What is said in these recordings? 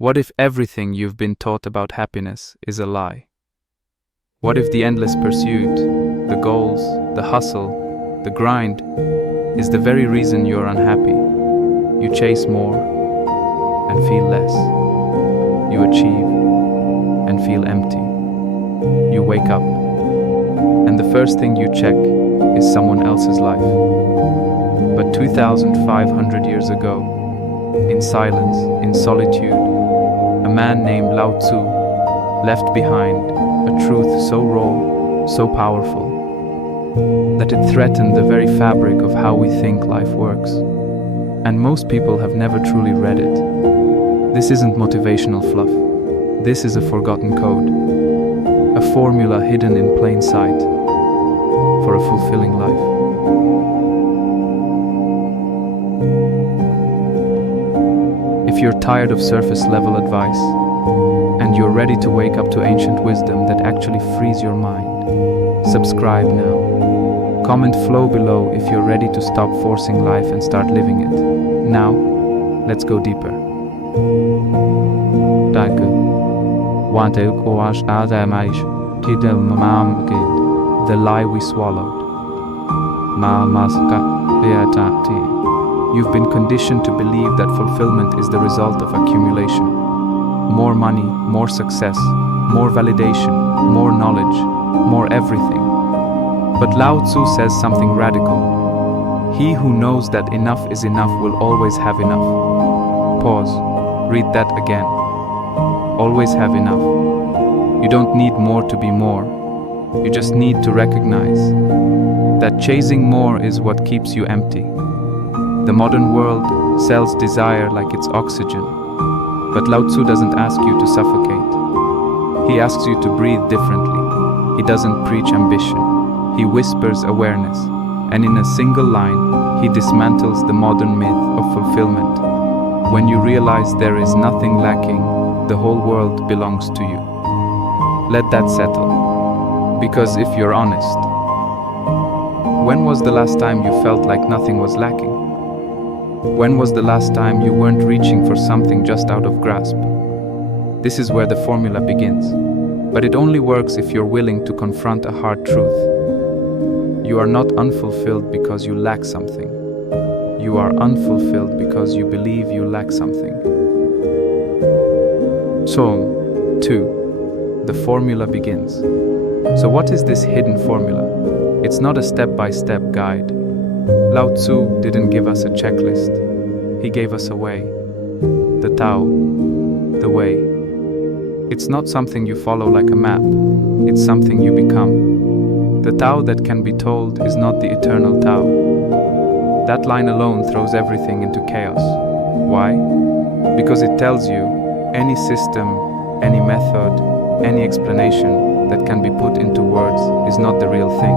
What if everything you've been taught about happiness is a lie? What if the endless pursuit, the goals, the hustle, the grind, is the very reason you're unhappy? You chase more and feel less. You achieve and feel empty. You wake up, and the first thing you check is someone else's life. But 2,500 years ago, in silence, in solitude, a man named Lao Tzu left behind a truth so raw, so powerful, that it threatened the very fabric of how we think life works. And most people have never truly read it. This isn't motivational fluff. This is a forgotten code, a formula hidden in plain sight for a fulfilling life. If you're tired of surface-level advice, and you're ready to wake up to ancient wisdom that actually frees your mind, subscribe now. Comment flow below if you're ready to stop forcing life and start living it. Now, let's go deeper. The lie we swallowed. You've been conditioned to believe that fulfillment is the result of accumulation. More money, more success, more validation, more knowledge, more everything. But Lao Tzu says something radical. He who knows that enough is enough will always have enough. Pause. Read that again. Always have enough. You don't need more to be more. You just need to recognize that chasing more is what keeps you empty. The modern world sells desire like it's oxygen, but Lao Tzu doesn't ask you to suffocate. He asks you to breathe differently. He doesn't preach ambition. He whispers awareness, and in a single line, he dismantles the modern myth of fulfillment. When you realize there is nothing lacking, the whole world belongs to you. Let that settle. Because if you're honest, when was the last time you felt like nothing was lacking? When was the last time you weren't reaching for something just out of grasp? This is where the formula begins. But it only works if you're willing to confront a hard truth. You are not unfulfilled because you lack something. You are unfulfilled because you believe you lack something. Psalm 2. The formula begins. So what is this hidden formula? It's not a step-by-step guide. Lao Tzu didn't give us a checklist. He gave us a way. The Tao, the way. It's not something you follow like a map. It's something you become. The Tao that can be told is not the eternal Tao. That line alone throws everything into chaos. Why? Because it tells you any system, any method, any explanation that can be put into words is not the real thing.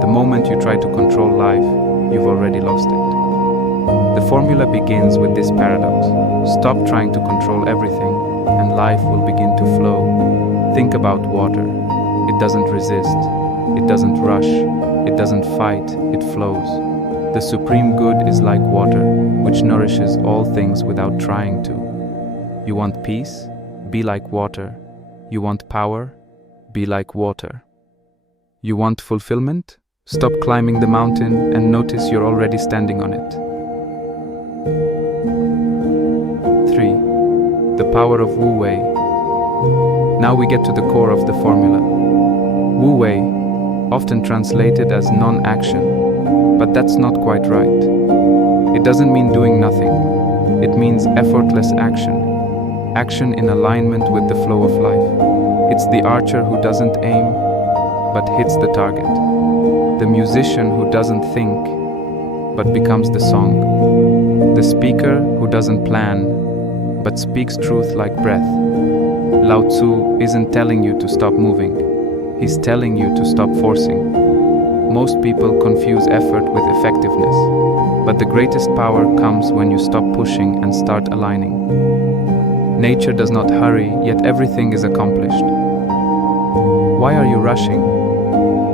The moment you try to control life, you've already lost it. The formula begins with this paradox. Stop trying to control everything, and life will begin to flow. Think about water. It doesn't resist. It doesn't rush. It doesn't fight. It flows. The supreme good is like water, which nourishes all things without trying to. You want peace? Be like water. You want power? Be like water. You want fulfillment? Stop climbing the mountain and notice you're already standing on it. 3. The power of Wu Wei. Now we get to the core of the formula. Wu Wei, often translated as non-action, but that's not quite right. It doesn't mean doing nothing. It means effortless action. Action in alignment with the flow of life. It's the archer who doesn't aim, but hits the target. The musician who doesn't think, but becomes the song. The speaker who doesn't plan, but speaks truth like breath. Lao Tzu isn't telling you to stop moving. He's telling you to stop forcing. Most people confuse effort with effectiveness, but the greatest power comes when you stop pushing and start aligning. Nature does not hurry, yet everything is accomplished. Why are you rushing?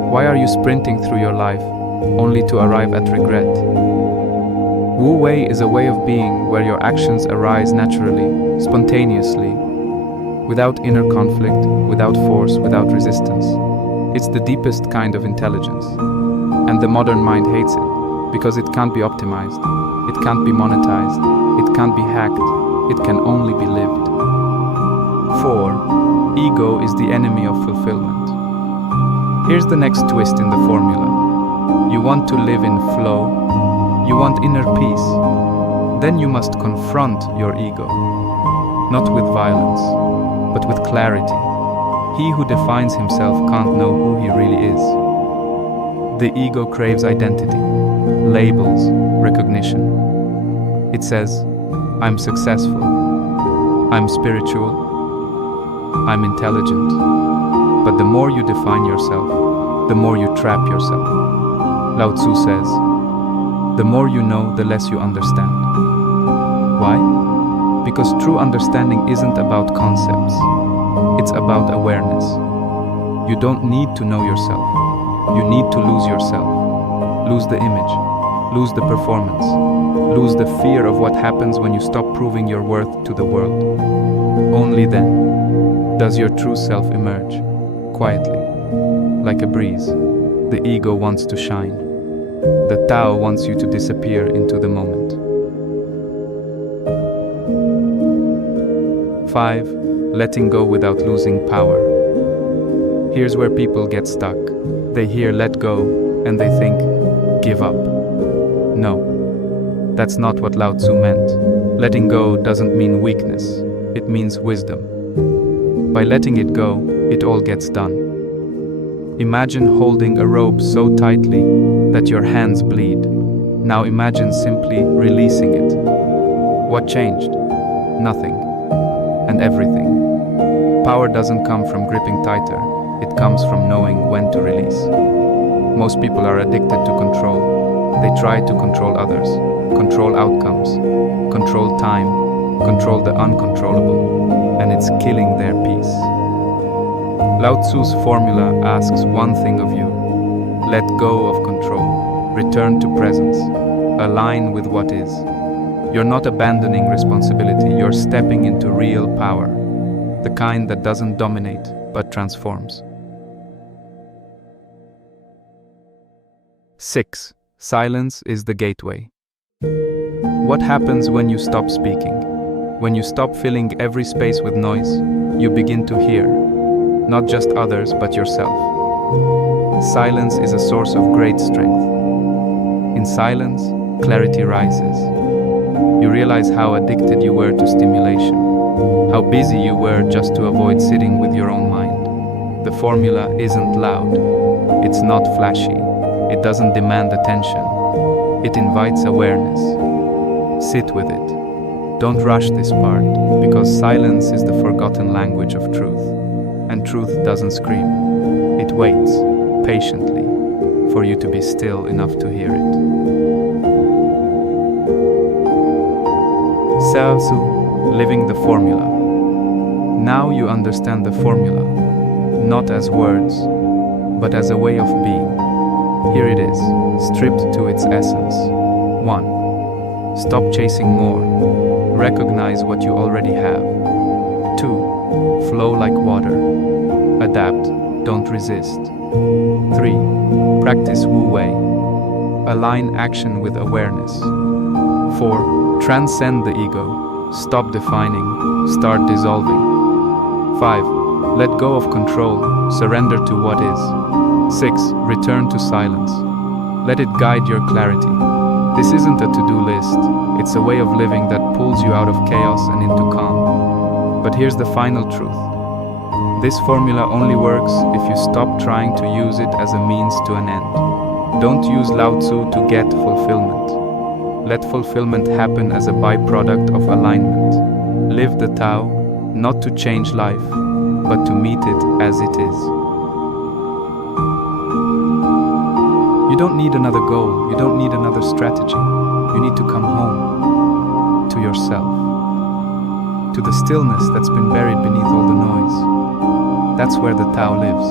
Why are you sprinting through your life, only to arrive at regret? Wu Wei is a way of being where your actions arise naturally, spontaneously, without inner conflict, without force, without resistance. It's the deepest kind of intelligence. And the modern mind hates it, because it can't be optimized, it can't be monetized, it can't be hacked, it can only be lived. 4. Ego is the enemy of fulfillment. Here's the next twist in the formula. You want to live in flow, you want inner peace, then you must confront your ego, not with violence, but with clarity. He who defines himself can't know who he really is. The ego craves identity, labels, recognition. It says, I'm successful, I'm spiritual, I'm intelligent. But the more you define yourself, the more you trap yourself. Lao Tzu says, the more you know, the less you understand. Why? Because true understanding isn't about concepts. It's about awareness. You don't need to know yourself. You need to lose yourself. Lose the image. Lose the performance. Lose the fear of what happens when you stop proving your worth to the world. Only then does your true self emerge, quietly, like a breeze. The ego wants to shine. The Tao wants you to disappear into the moment. 5. Letting go without losing power. Here's where people get stuck. They hear let go and they think, give up. No, that's not what Lao Tzu meant. Letting go doesn't mean weakness, it means wisdom. By letting it go, it all gets done. Imagine holding a rope so tightly that your hands bleed. Now imagine simply releasing it. What changed? Nothing. And everything. Power doesn't come from gripping tighter, it comes from knowing when to release. Most people are addicted to control. They try to control others, control outcomes, control time, control the uncontrollable, and it's killing their peace. Lao Tzu's formula asks one thing of you: let go of control, return to presence, align with what is. You're not abandoning responsibility, you're stepping into real power, the kind that doesn't dominate but transforms. 6. Silence is the gateway. What happens when you stop speaking? When you stop filling every space with noise, you begin to hear, not just others but yourself. Silence is a source of great strength. In silence, clarity rises. You realize how addicted you were to stimulation, how busy you were just to avoid sitting with your own mind. The formula isn't loud, it's not flashy, it doesn't demand attention, it invites awareness. Sit with it. Don't rush this part, because silence is the forgotten language of truth, and truth doesn't scream. It waits, patiently, for you to be still enough to hear it. Lao Tzu, living the formula. Now you understand the formula, not as words, but as a way of being. Here it is, stripped to its essence. 1. Stop chasing more. Recognize what you already have. 2. Flow like water. Adapt, don't resist. 3. Practice Wu Wei. Align action with awareness. 4. Transcend the ego. Stop defining, start dissolving. 5. Let go of control, surrender to what is. 6. Return to silence. Let it guide your clarity. This isn't a to-do list, it's a way of living that pulls you out of chaos and into calm. But here's the final truth. This formula only works if you stop trying to use it as a means to an end. Don't use Lao Tzu to get fulfillment. Let fulfillment happen as a byproduct of alignment. Live the Tao, not to change life, but to meet it as it is. You don't need another goal, you don't need another strategy. You need to come home, to yourself, to the stillness that's been buried beneath all the noise. That's where the Tao lives.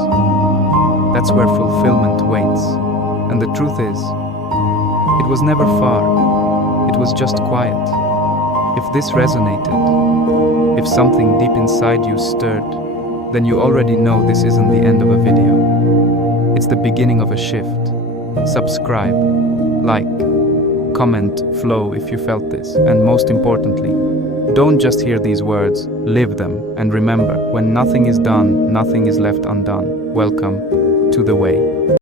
That's where fulfillment waits. And the truth is, it was never far. It was just quiet. If this resonated, if something deep inside you stirred, then you already know this isn't the end of a video. It's the beginning of a shift. Subscribe, like, comment, flow if you felt this, and most importantly, don't just hear these words, live them, and remember, when nothing is done, nothing is left undone. Welcome to the Way.